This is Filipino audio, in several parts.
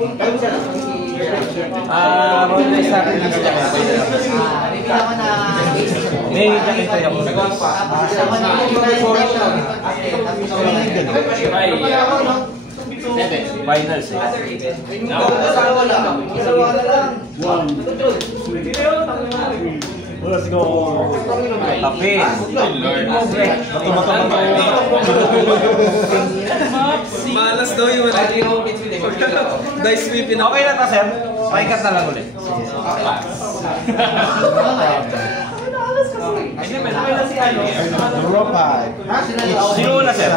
May sa akin ng jacket. May jacket tayo ako. Finals eh. Let's go. Tapin. Malas daw yung dice sweeping. Okay na to, sir. Pakikat na lang ulit. Sino na, sir?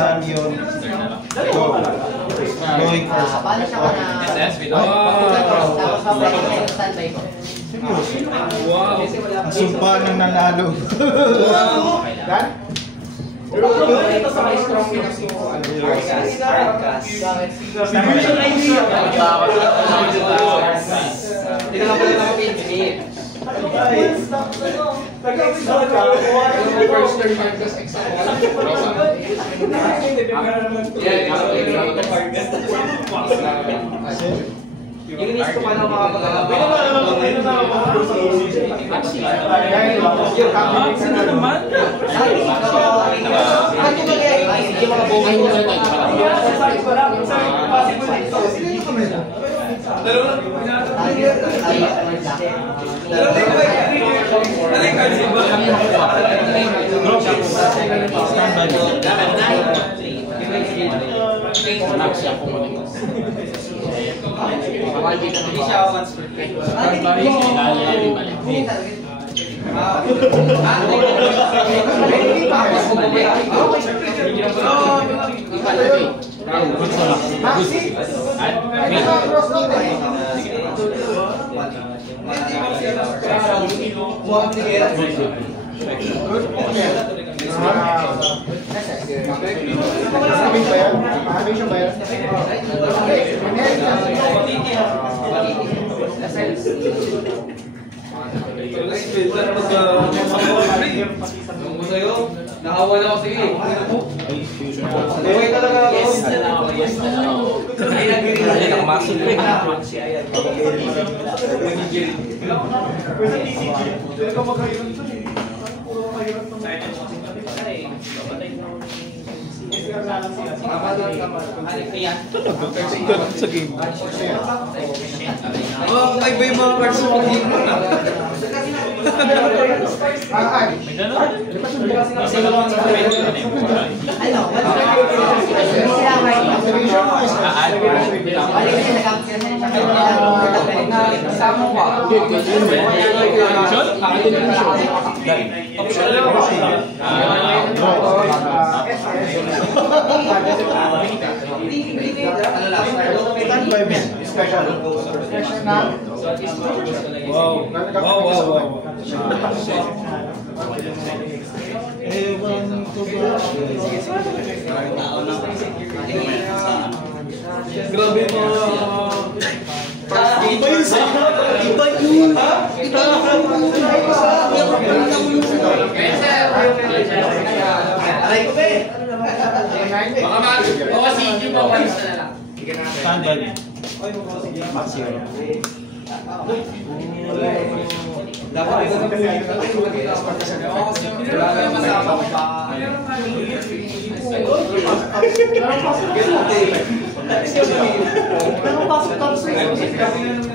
Going first. SS with wow. Ang sumpa ng nanalo. Dan? Inis ko pa na makapagalabi. Sino naman? Nakawa na ako, sige. Okay talaga ako. Yes na lang ako. Ay, nakamasok eh. Sa game. Oh, ay ba yung mga cards mo game mo na? Wow. Grabe mo. Iba yun sa iba yun. Aray ko ba eh? Baka mawasingin mo pa isa na lang. Standby. Maxio. Dapat ito na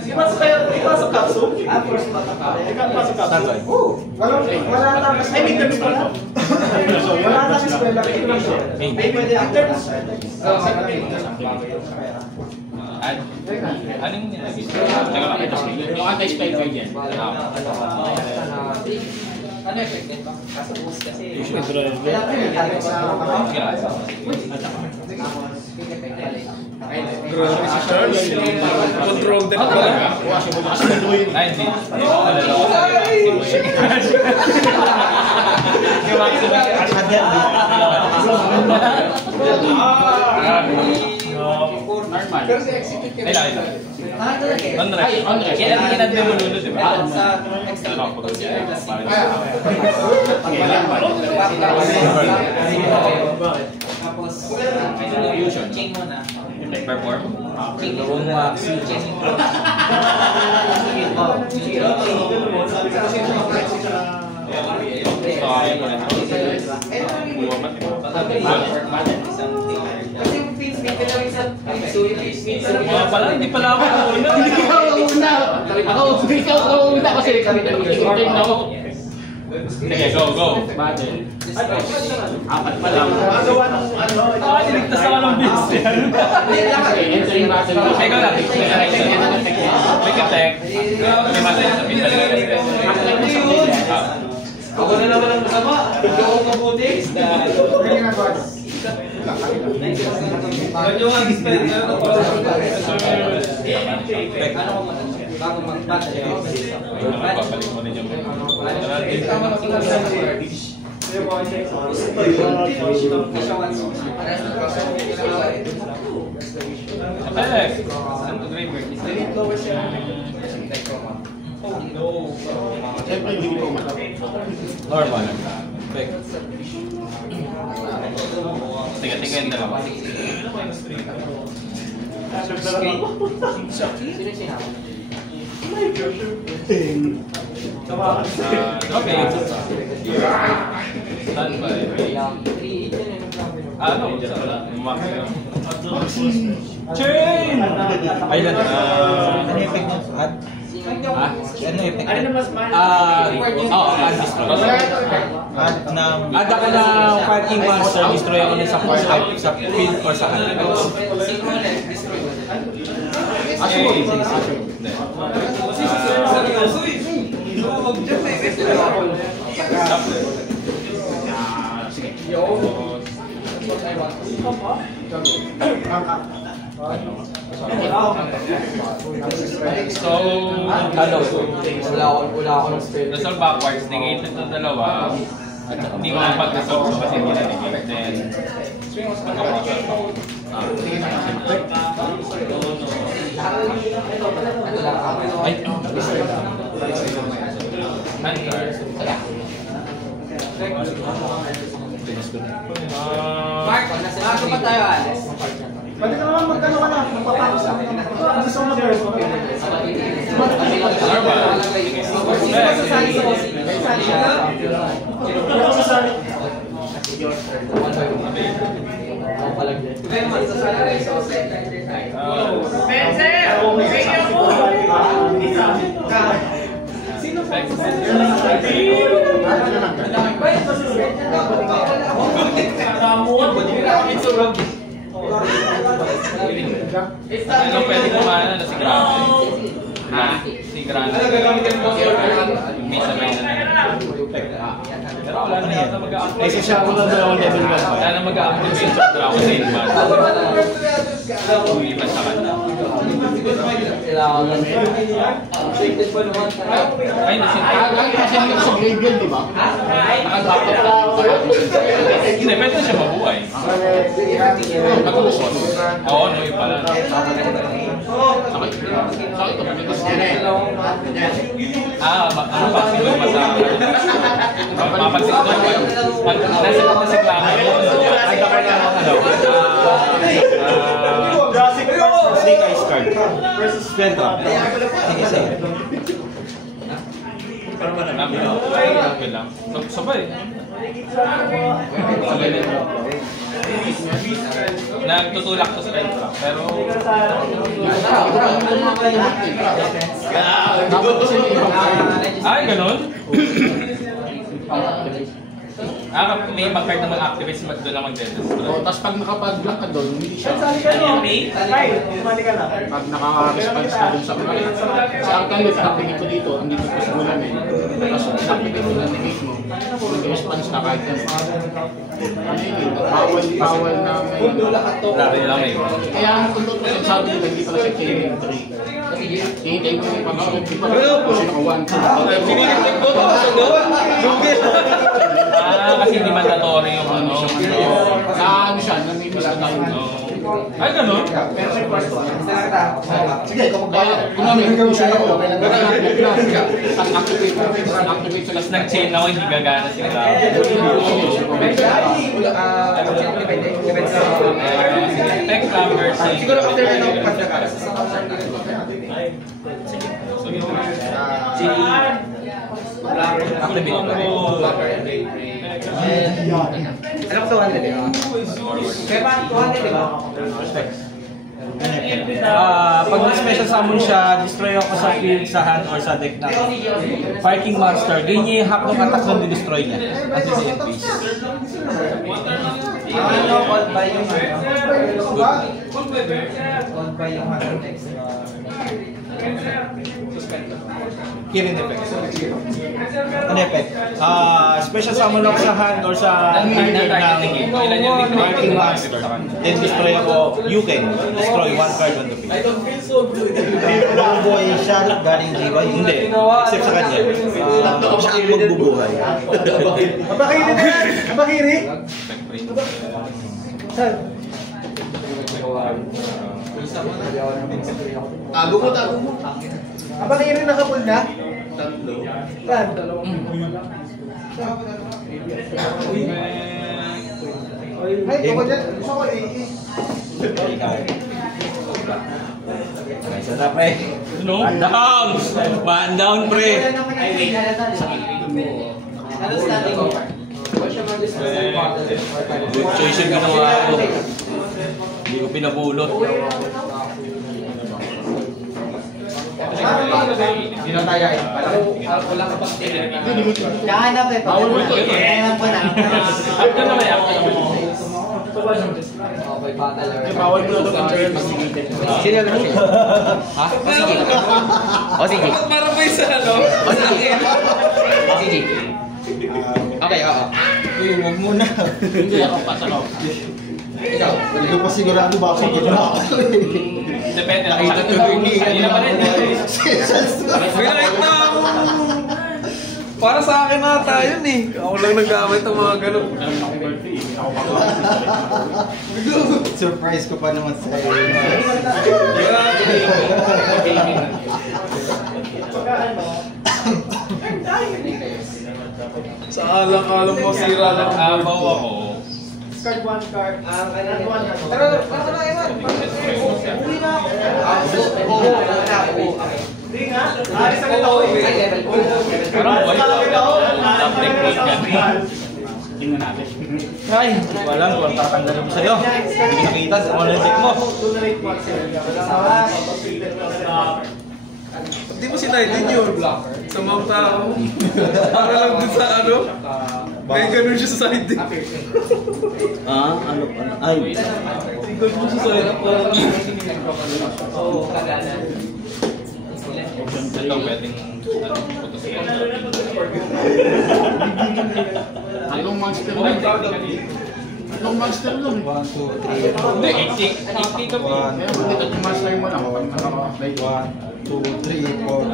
Ipasok kapso? Ipasok kapso? Wala na. Ay, may terms pa lang. Wala na sa eskwela. Ito lang siya. May pwede ang terms. Anong nilagay? Tsaka lang ito. Yung anti-spike yan. ano effective ba? Kasi boost kasi. Control that pala. Normal. Pero sa exit ay lang. Kaya hindi na demo nunod, di ba? Sa exit. Tapos chain mo na. Perform. Kung maxi. Mga pala, hindi pala ako una. Hindi ka una. Ikaw una kasi hintayin ako. Sige, go. Apat pa lang. Niligtas ako ng bits yan. Entering battle. Ikaw lang. Make a tech. May matay sa pin talaga kasi. Ako na naman ang masama. Ikaw ang mabuti. Ganyo nga gispel na ito. Bago mag-battle. Babalik mo na dyan. Attack! Siyempre hindi ko Normal. Back. Tiga-tiga yung dalawa. Okay. Standby. Ano? Chain! Ayun. Ano yung effect niya? Add? Ano yung effect niya? Add destroy. Add ka na fighting monster, destroy ako sa field or sa hand. So, Wala ako ng spell. resolve backwards, negated ng dalawa. Hindi ko mapag-resolve kasi hindi na-negate. Then, magka-process ako. Ay, Mark, nasa pa tayo, Alex. Pwede ka naman magkano ka na, magpapakos ka na. Gusto mo mag-first, okay? ano pwede kumana na si Grabe? Si Grabe. May sabay na pero wala na yata mag-a-activate. Ay, siya ako lang dalawang level ba? Wala na mag-a-activate sa Draco sa Inman. Umiipan sa kanya. Ay, nasinta. Kasi hindi sa graveyard, di ba? Nakagapot lang. Hindi, pwede siya mabuhay. Nag-uusot. Oo, no, yung pala. Mapagsigod pa sa mapagsigod pag nasa klamo ay dapat na Snake Eyes card versus Phantom. Sige, sige. Para ba na lang? Sabay. Nagtutulak to sa Phantom. Pero ay, ganun? May mag-card na mag-activate doon lang mag-destroy. Tapos pag nakapag-block ka doon, hindi siya. Pag naka-response ka doon sa mga. Sa Arcanet, nakinig ko dito, ang dito ko sa bulan eh. Tapos nakinig ko na negate mo, mag-response ka kahit ano. Bawal na may... Lari lang eh. Kaya kung doon kasi sabi nila, hindi pala siya killing 3. Tinitay ko yung pag-shoot, di pa kasi naka-1. Pinikitik ko ito sa doon. Kasi hindi mandatory yung ano. Ano siya, namimiss na tayo. Ay, ganun? Sige, ikaw Kaya, kung namin siya ako, activate sila. Tapos nag-chain ako, hindi gagana si Cloud. Tech Cloud versus Siguro after na ako pagkakas. Ano ko 200 di ba? Kaya pa 200 di ba? Pag special summon siya, destroy ako sa field, sa hand, or sa deck na Fighting Monster. Gain niya yung half ng attack na destroy niya. Until the end phase. Called by yung Called by yung Kirin effect. Ano effect? Special summon ako sa hand or sa deck ng Fighting Monster. Then destroy ako. You can destroy one card on the field. I don't feel so good. Bubuhay siya galing Jiwa? Hindi. Except sa kanya. Siya ang magbubuhay. Abakiri na yan! Abakiri! Saan? Tago mo. Abakiri nakapul na? Tatlo. Saan? Ay, ako dyan. Gusto ko Isa na, pre. Man down! Man down, pre! Ay, wait. Ano standing ko? Good choice yung ginawa ko. Hindi ko pinabulot. Hindi na tayo eh. Wala ka pang tingin. Kahanap eh. Bawal mo ito eh. Kahanap ko na. After na may after mo. Okay, battle. Bawal mo na ito pang turn. Sino na siya? Ha? O sige. O sige. Para pa isa, no? O sige. O sige. Okay, oo. Uy, huwag muna. Hindi ako pa sa loob. Ikaw. Hindi ko pa sigurado ba ako ginawa ko. Depende lang. Nakita ko yung Kanina pa rin. Wait na! Para sa akin na tayo eh. Ako lang naggamit ng mga ganun. Surprise ko pa naman sa iyo. Sa alang-alang mo sira ng abaw ako. Card 1 card. Pero, baka na iwan. Uwi na ako. Hindi nga. Alis ang ito. Tingnan natin. Ay, wala lang. Walang tatanggalin mo sa'yo. Hindi ko nakita. Ano yung deck mo? Hindi mo sinayin yun. Sa mga tao. Para lang dun sa ano. May ganun siya sa side deck. Ano? Ay. Ganun siya sa side deck. Ito pwedeng putusin. Anong monster lang? Anong monster lang? 1, 2, 3. Hindi, 80 ka pa. Anong monster mo na? 1, 2, 3, 4.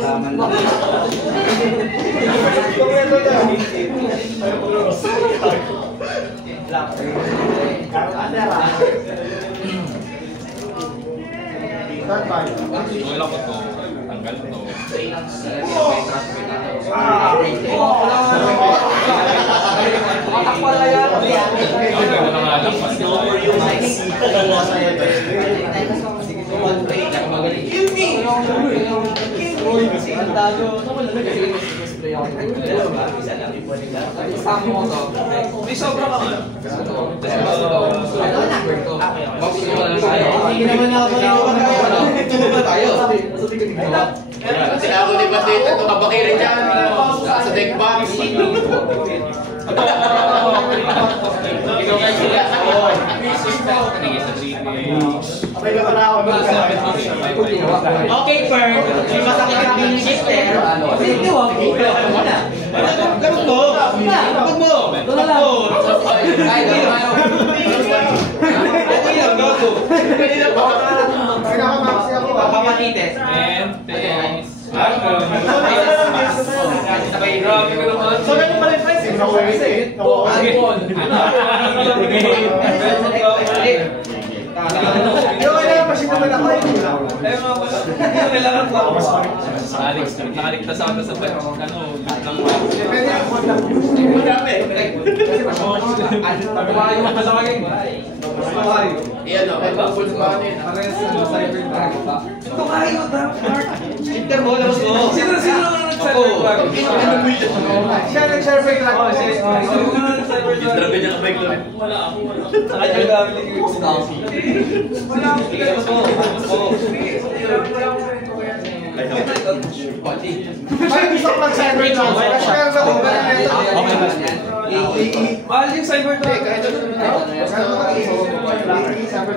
Laman lang. Wala ko to. Tanggal to. May sobra ka nga. Hindi naman ako Sinabi ni Batita ito kabakirin dyan. Sa deck box. Ikaw kayo sila. Okay, Fern. May masakit ang feeling sister. Hindi mo. Ganun mo. Ganun mo. Ganun lang. Ay, Kapatites. And, grabe ka naman. So, ganun pala yung price. Yung kailangan pa siya naman ako. Kailangan ko ako. Nakaligtas ako sa ng Pwede ako lang. Marami. Pagbabayo ka sa akin. Iyan o, may backful sa akin. Ito kayo, dapat. Inter mo, labas mo. Sino nag-cyber? Siya nag-cyber truck. Yung dragon niya kabay ko rin. Wala ako. Saka niya gamit yung Wala ako. May gusto ko mag-cyber truck. Kaya na kung mahal yung cyber truck.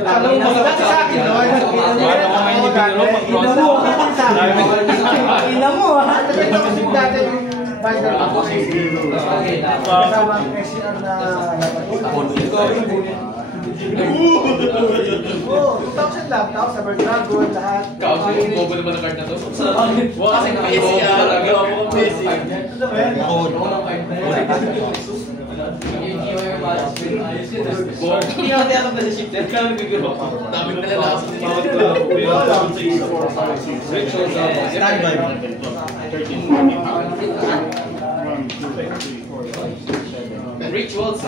Alam mo, dati sa akin, no? Ina mo, ha? Dati yung binder ako. Kasama ang SCR na Oo, 2,000 lang. Tapos cyber dragon, lahat. Kaos yung bobo naman ang card na to. Kasi PSR. PSR. Hindi ako tiyatap na si shifter. Kaya nagigiro. Daming nalalakas ng bawat klabo. Standby mo. 13, Rituals.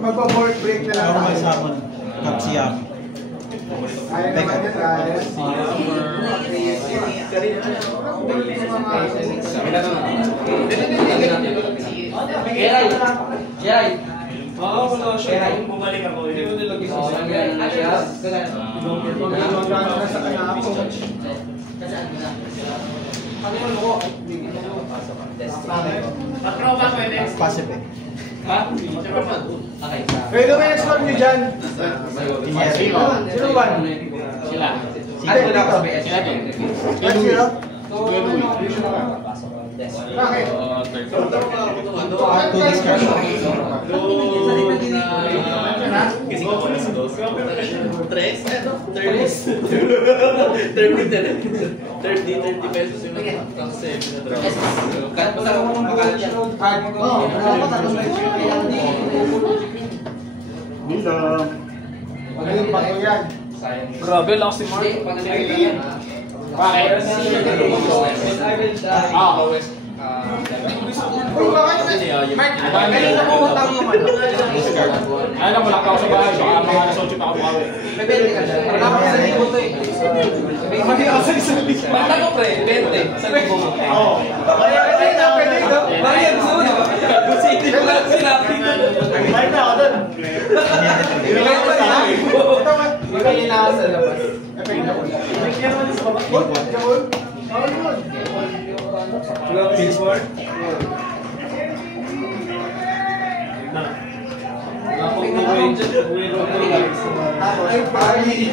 Magpa-board break na lang Normal tayo. summon. Kapsiyam. Ayaw naman yun, guys. Oo, wala siya. Bumalik ako. Hindi mo nilagay sa Pacific. Pwede may next one nyo dyan. Sino ba? Sila. Hindi, dito. Next zero? Bakit? To discussion. pesos yung kasi pinadraw. Magaling pa kayo yan. Grabe, lakas si Mark. Bakit? Mark, kanina mo utang yung ano. Ano, wala pa ako sa bahay. Baka mga nasosyo pa ako bukawi. Wala ka sa libo to eh. Mali ako sa isang libo. Bata ko pre, 20. Sabi ko. Oo. Kaya na pwede ito. Marian, gusto mo na? Gusto hindi ko lang sinabi. Ay na ako doon. Magaling na ako sa labas.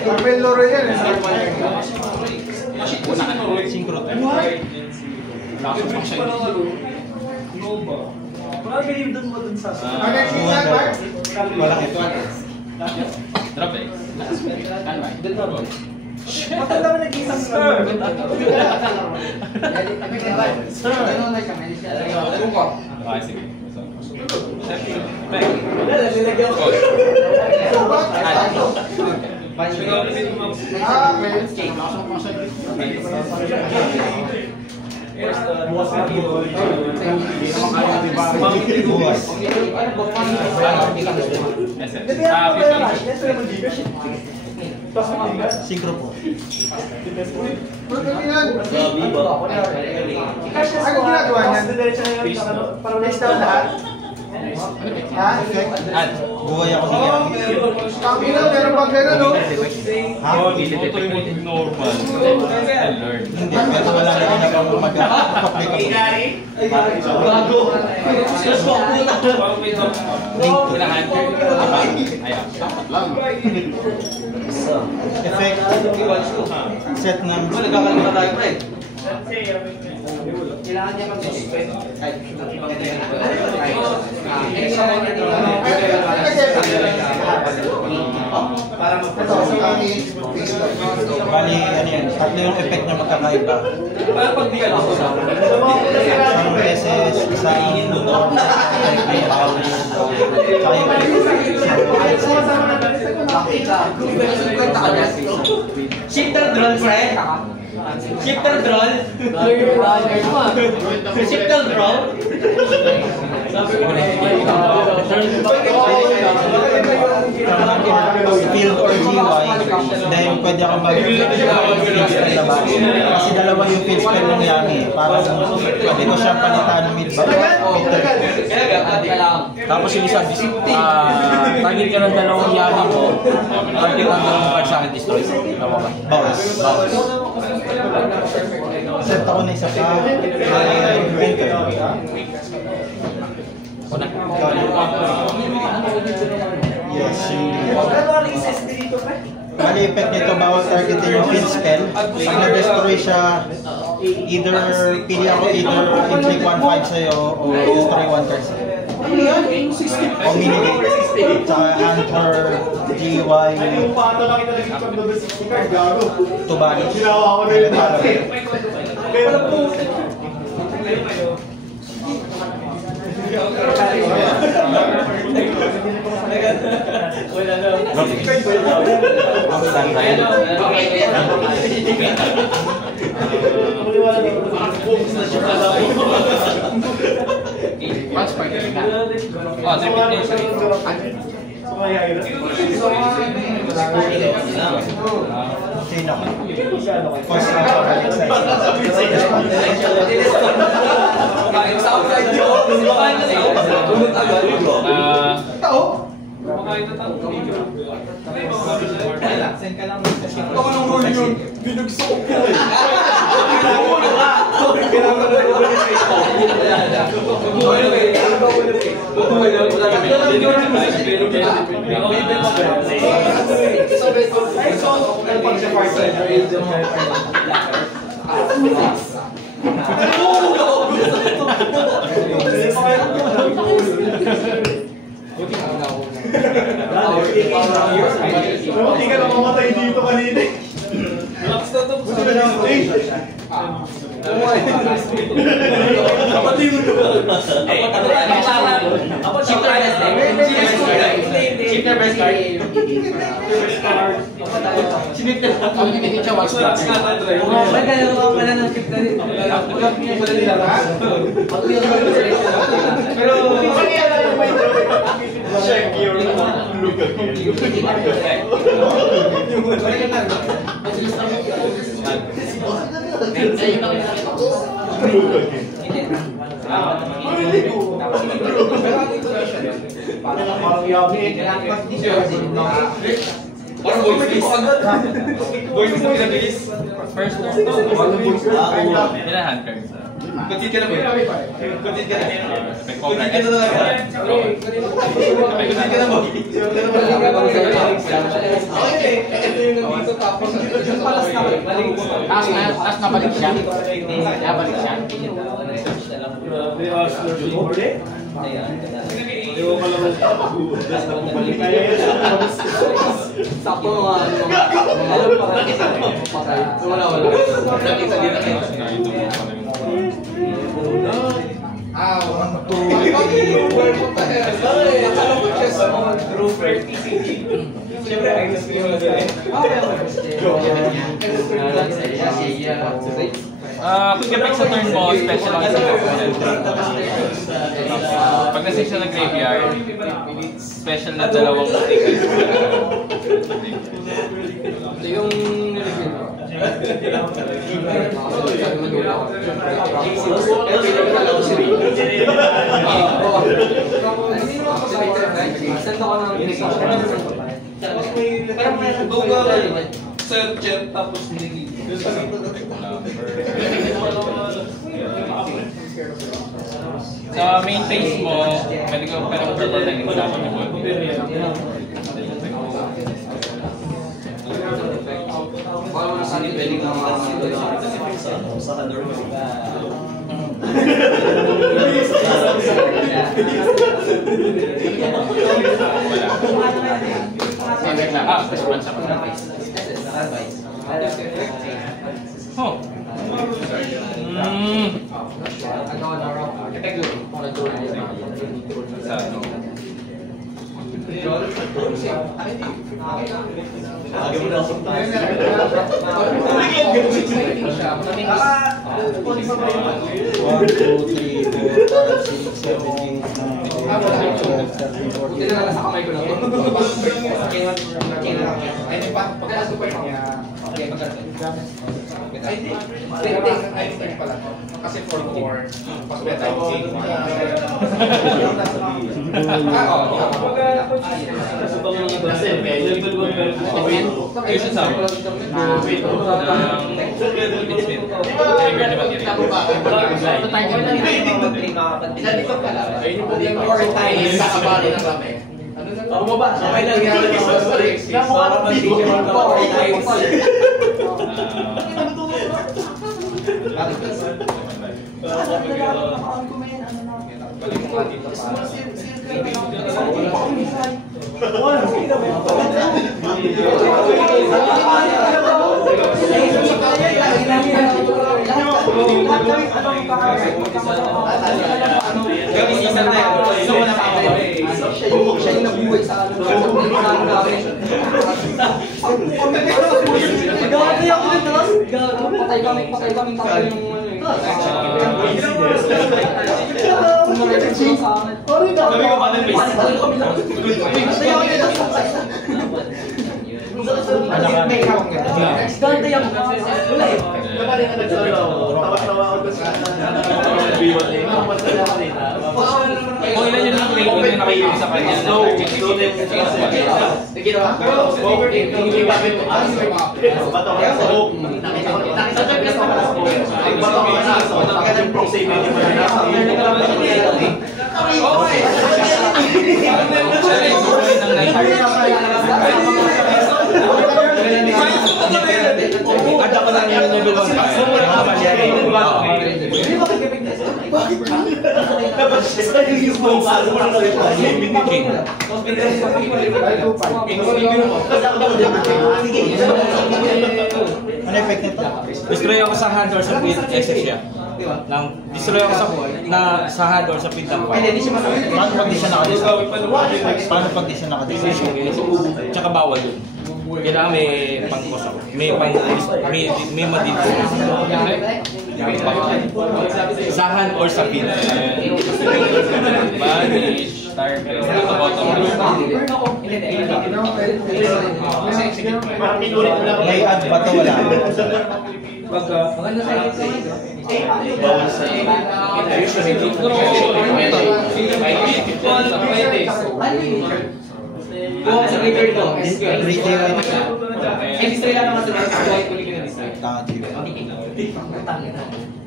Armel Loro yan. Synchro. Ang next season, Mark? Walang ito. Drop eh. Matanda ba nag-isang sir? Okay, sige. Synchro po. Ano ginagawa niyan? Face down lahat? Ha? Buhay ako sa gamit. Kami lang, meron pang gano'n, no? Ha? Normal. Hindi, pero wala na rin ako mag-apply ka. Bago. Effect. Set ng... Nagkakalimutan tayo pre. Kailangan niya mag-suspend. Para Bali, ano yan, tatlo yung effect na magkakaiba. para pag di ka lang sa Isang beses, isang ay awli, saka yung Shifter drone, pre. Shifter drone. Shifter drone. Field or GY, then pwede ako mag-field spell na bago. Kasi dalawa yung field spell ng Yami. Parang pwede ko siyang palitan mid-back. Tapos yung isa, target ka ng dalawang Yami mo, target ang dalawang card sa akin, destroy. Tama ka? Bounce. Set ako na isa pa. Yes, bali effect nito, bawal targetin yung field spell. Pag na-destroy siya, either pili ako either inflict 1-5 sa'yo o destroy 1 card sa'yo. O minigate. Tsaka Hunter, GY, to banish. Sino? Cost na ako. Hindi ka na mamatay dito kanina. Check your look at First one. Ilan hand cards? Kuntit ka na ba? Kuntit ka na. May cobra. Kuntit ka na talaga. Kuntit ka na ba? Tapos nabalik siya. Nabalik siya. Sapo mo nga. Alam pa ka kita. Wala. Nakita dito kayo. Siyempre, ay gusto yung magaling. Kung kapag sa turn mo, special ang isang opponent. Pag nasig siya ng graveyard, special na dalawang tickets. Ito yung nilagyan ko. Send ako ng Sir Jeff, tapos nilagyan. Sa main phase mo, pwede ko pero purple lang yung dapat ni body. Baka mga sanit, pwede ka sa handler mo. Response ako na. Oh. Kasi for core, pas may time Ano effect nito? Destroy ako sa hand or sa pin, SS siya. Destroy ako sa hand or sa pin ng fire. Paano pag di siya naka-discount? Paano pag di siya naka-discount? Tsaka bawal yun. Kailangan may pang-pos ako. May madito. Sa hand or sa pin. Banish, target, May add ba ito? Wala.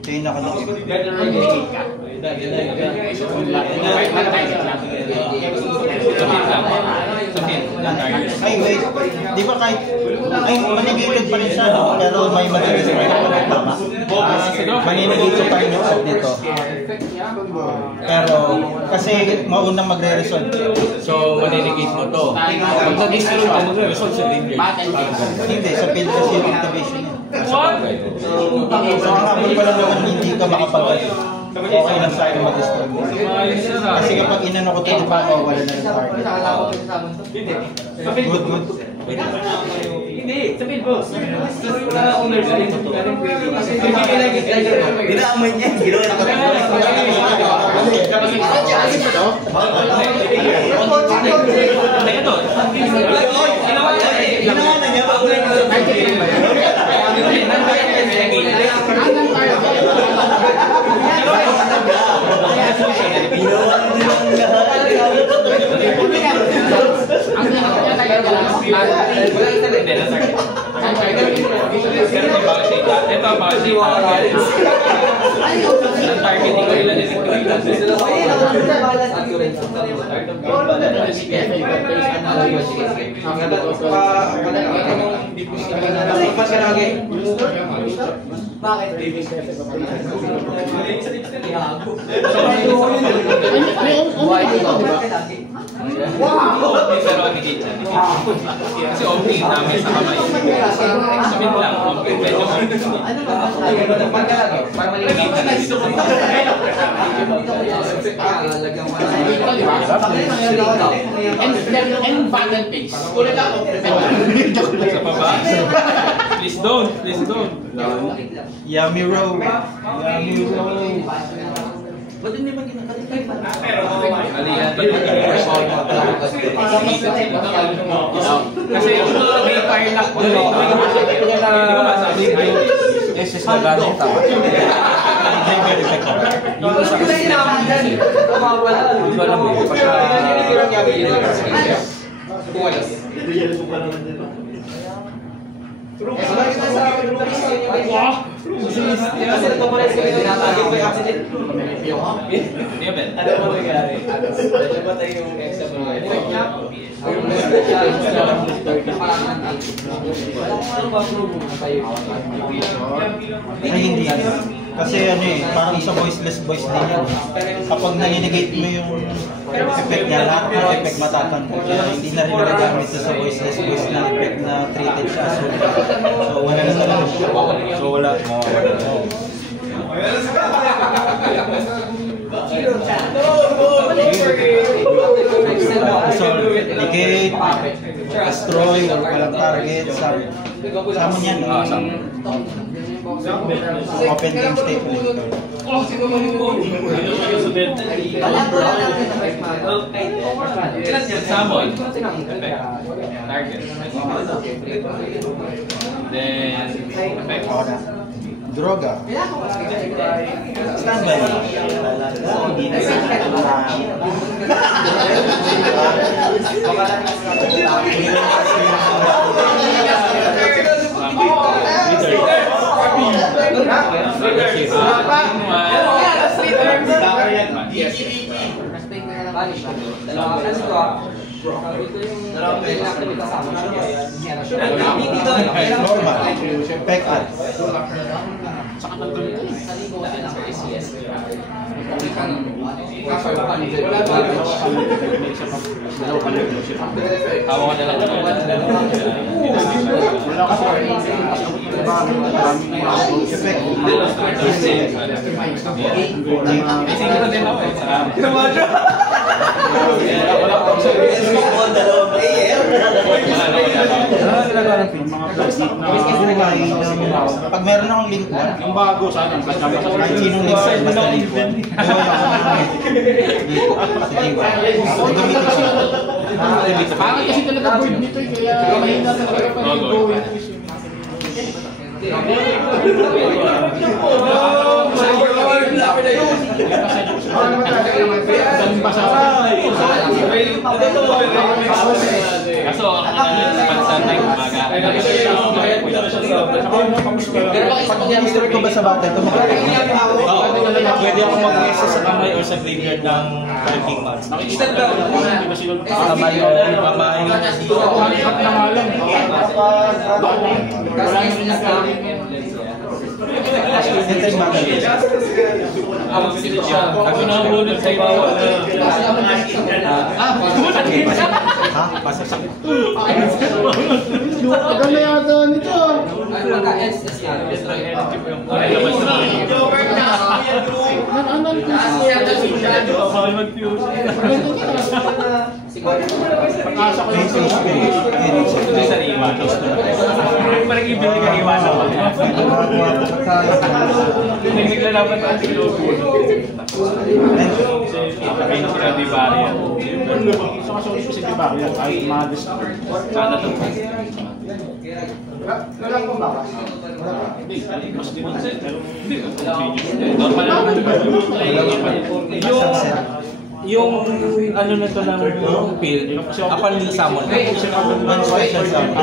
Ito yung nakalagay. Ay, wait. Di ba kahit... Ay, manigilid pa rin siya, no? Pero may mag-destroy na pala. Tama? Maninigilid pa rin yung out dito. Pero, kasi maunang magre-resolve. So, maninigate mo to. Pag na-destroy ka, magre-resolve sa danger. Hindi, sa field kasi yung activation niya. So, habang pala naman hindi ka makapag-ano. Okay lang sa akin mag-destroy mo. Kasi kapag inano ko ito, di ba wala na yung target. Good, good. Hindi, sabihin po. Wala owner sa ito. Kasi hindi na amoy niya. Ginawa na kami. Ito. Ginawa na niya. Targeting ko ilan din kasi opening namin sa kamay. Sabihin lang, medyo And bundle page. Ulit ako. Sa baba? Please don't. Yummy roll. Yummy roll. Ba't hindi ba kinakalimutan? Kasi may fire lock mo. SS na gano'n tama. Very effective. Yung isa kasi wala mo pagka Ay, hindi yan. Kasi ano eh, parang sa voiceless voice din yan. Kapag na-negate mo yung effect niya, lahat ng effect matatanggal. Kaya hindi na rin nagagamit sa voiceless voice na effect na treated siya. So wala na talaga siya. So wala. So, negate, destroy, walang target, summon yan. Open game statement. Summon. Target. Then, effect. Droga. Standby. Normal. Back at. Saka nagdito. Hawa na lang. Pag meron akong link na, Yung bago sana, kahit sinong link sa basta link ko. parang kasi talaga board nito eh, kaya mahina talaga pa yung going twist. Kaso, pansan na yung umaga. History ko ba sa bata ito? Oo, pwede ako mag-access sa kamay or sa graveyard ng King Months. Kamay o kamay. At na nga lang. Ito yung battle. Ako na hulog sa ibawa na. Ha? Basta siya. Ganda yata nito. Pag-asa ko lang Sa iwan. Parang ibig ka iwan ako. Naglalaban pa ang silobo. Di ba yan? sa kasunod ko si Diba, yan, kahit ma-discover. Sana to. Wala pong bakas. Hindi, mas dinonset. Hindi, normal naman. Yung ano na to ng field, upon summon. One special summon.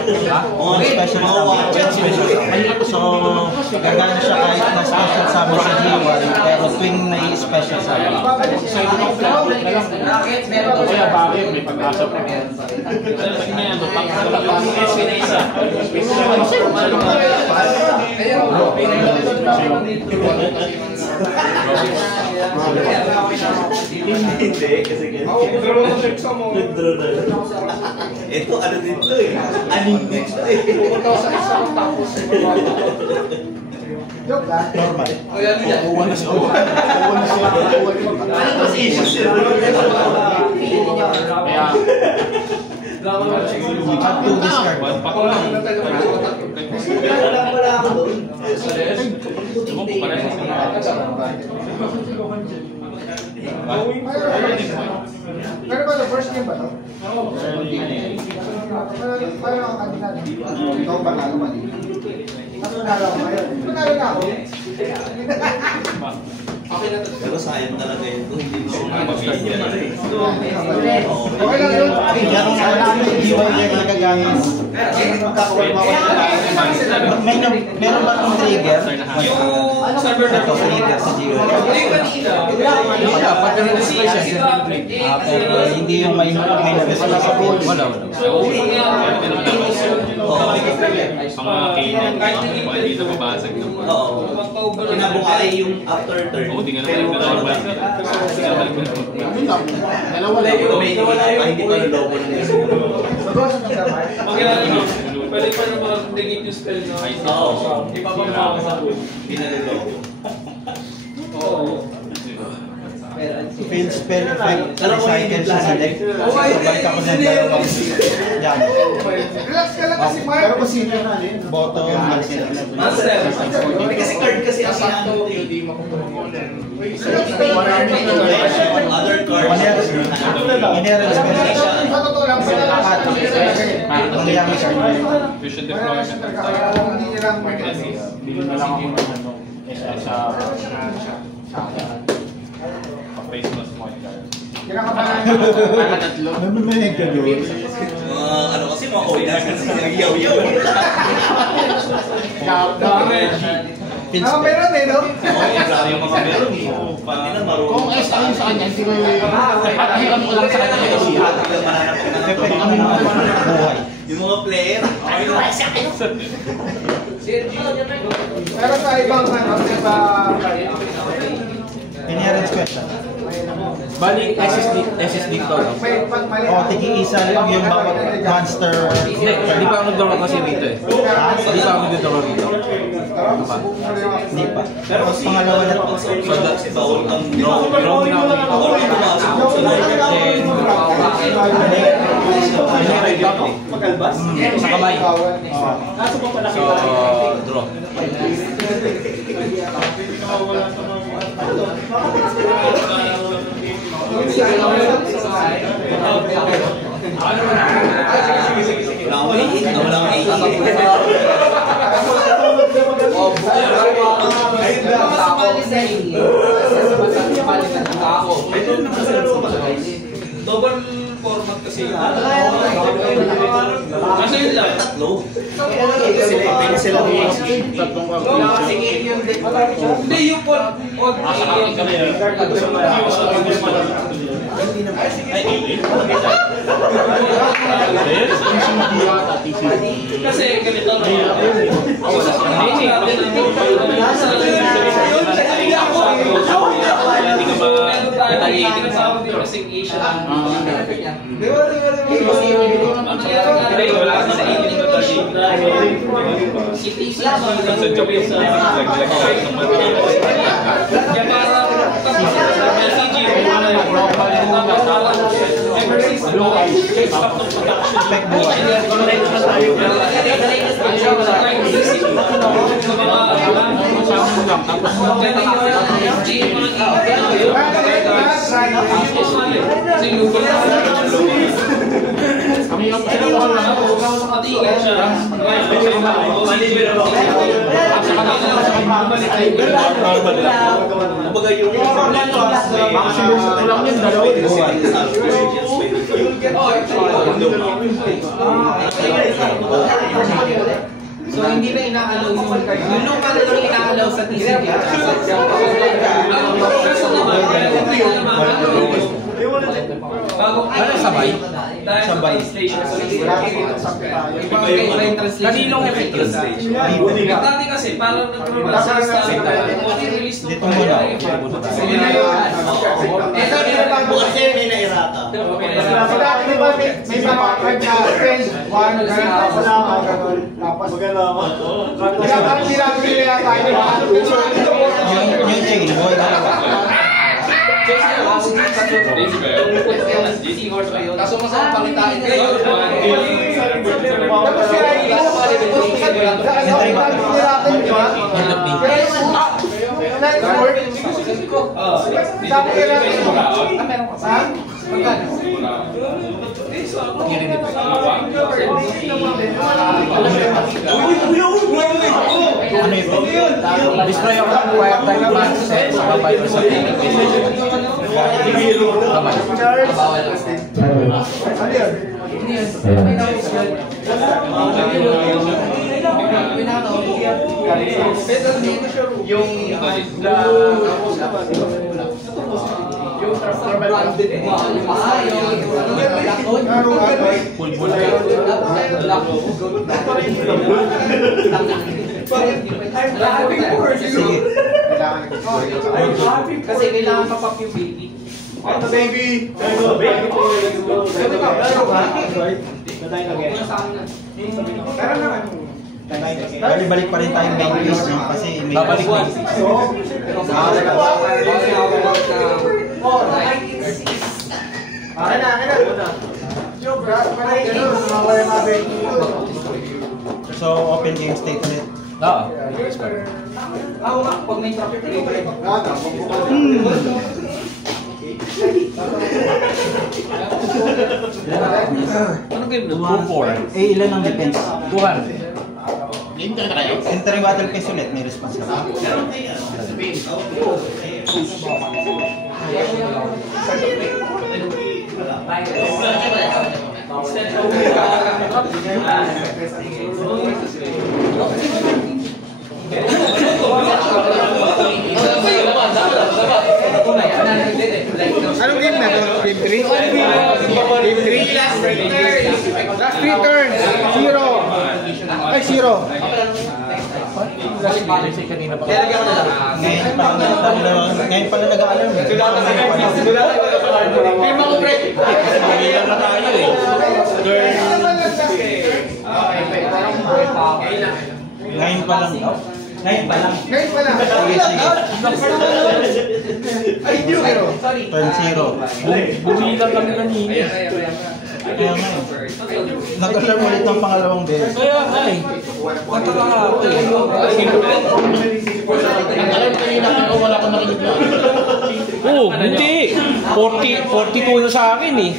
One special summon. So, gagana siya kahit na special summon sa G1, pero tuwing nai-special summon. Side of that, kaya bakit may pag-asa pa. Hindi, kasi Nag-draw na. Ito, ano dito eh. Aning dito eh. Pupunta ko sa isang tapos. Normal. Kukuha na siya. Kukuha na siya. Ano ba si issues yun? Kaya, At 2 discard. Wala ako doon. Pero ba, the first game ba to? Paano ang kanina? Ikaw ba nalo mali? Ano nalo ko ngayon? Panalo na ako. Pero sayang talaga yun. Hindi mo mabili na rin. Okay lang yun. Laro na namin yung DY deck na gagamit. Meron ba itong trigger? Yung server na Ito, trigger sa GY. wala, pag na-display siya, Pero hindi yung may display sa field. wala. Mga kainan, mga dito babasag ng mga. Oo. Kinabukay yung after turn. Oo, di nga naman yung nababasa. yun lang. Dalawa lang. Hindi pa nalobo ng isa. Babawasan ng damay. Pwede pa naman negate yung spell na Oo. ipapamama sa pool. Hindi na nalobo. Oo. Field spell effect, recycle siya sa deck. Balik ako ng dalawang yan. Relax ka lang kasi, Mark. Pero kung senior na rin. Bottom, master. Master. Kasi card kasi ang Sakto, sinanto. hindi makukuha. Other cards. Inherent spell. Sa totoo lang, At, nangyayari card. Fusion deployment. hindi niya lang Bili na lang ako ng ano. Sa Pa-face plus monitor. kinakabahan. tatlo. Naman may nagkagawin. Ano kasi mga audience kasi nag-yaw-yaw. Meron eh, no? Grabe yung mga meron. Pati na marunong. Kung S ayun sa kanya, hindi ko hiram ko lang sa kanya kasi Effect ano yung buhay. Yung mga player. Pero sa ibang ano, sa Inherent spell. Bali, SSD to. No? may mali. O, tiging-isa lang yung bawat monster. Hindi pa ako nagdoro kasi dito eh. Hindi pa ako nagdoro dito. Hindi pa. Pero kasi Pangalawa na. kasi bawal ang draw. Draw na ako dito. Bawal yung pumasok. Then, inherent top sa kamay. So, draw. Wala akong 8 na wala akong 8. Double format kasi. Kasi yun lang. Tatlo. pwede sila tatlong Hindi, yung odd kasi ganito na yun. Sa joke yung naglag-lag ng Effect buhay. Kami yung pinakawa lang ako. Kumbaga yung Kulang yun, dalawa. So hindi na inaalaw yung luma na lang inaalaw sa TCG. Ano sabay? Sabay. Kaninong effect yun? Dati kasi parang nagkaroon sa release Dito muna. ito yung pag-bukas may nairata. Dati ba may mga card na spend 1 grand tapos gano'n. Tapos gano'n. Kaya parang sinabili na tayo. Yung chain boy. Kaso masama pakitain kayo. Tapos sila Display ako ng wire type mindset sa kapay ko sa Kasi kailangan mapap yung baby. Ito baby! Balik pa rin tayo main piece, no? Kasi may babalik na. So, open game state ulit. Oo. Pag may traffic Anong game na? 2-4. Eh, ilan ang defense? 200. Enter na kayo? Entering battle phase ulit, may response ka. Anong game na to? Game 3? Game 3? Last 3 turns. 0. Ay, 0. Kanina pa. Ngayon pala nag-aalarm. Kanina na tayo eh. Ngayon pa lang daw. Ngayon pa lang. Ngayon pa lang. Sige, sige. Ay, 0. Turn 0. Bumilang kami kanina. Kaya nga eh. Nag-alarm ulit ng pangalawang beses. Kaya nga eh. Nataka ako eh. Alam kanina pero wala akong nakinig na. Oo, hindi. 42 na sa akin eh.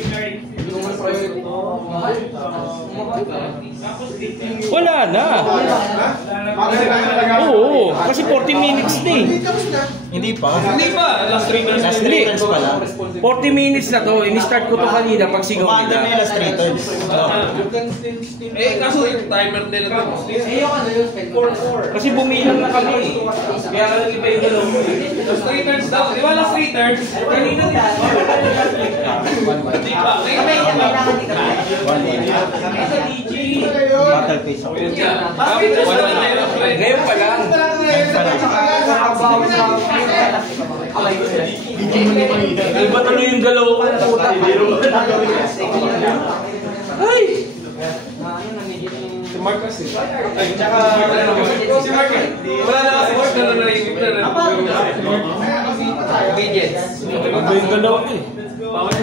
Wala na. Oo, kasi 40 minutes na eh. Hindi pa. Hindi pa, last 3 minutes. Last 3 turns pa lang. 40 minutes na to. Ini-start ko to kanina pag sigaw Umaga na yung nila. last 3 turns. Eh, kaso yung timer nila to. Kasi bumilang na kami eh. Kaya ka nag-iba yung galaw mo eh. Last 3 turns daw. Di ba last 3 turns? Kanina din. Di ba? Battle phase ako. Ngayon pa lang. Iba tuloy yung galaw ko. Ay! Si Mark kasi. Ay, tsaka... Si Mark eh. Wala na kasi Mark na narinig na Obedience. Iba yung galaw ko eh. Kasi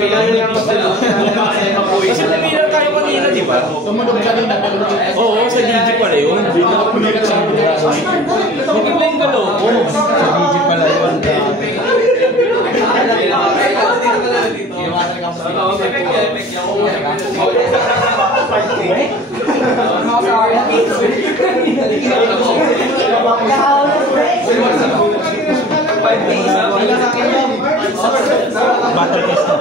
pumilang tayo kanina, di ba? Tumunog kanina pero Oo, sa DJ pala yun. Nag-iba yung galaw ko. Sa DJ pala yun. Battle phase na.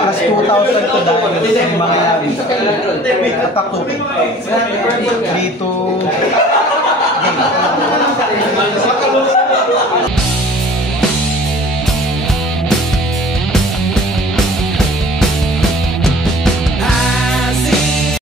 Plus 2,000 to dahil sa mga yan. Attack 2. 3 to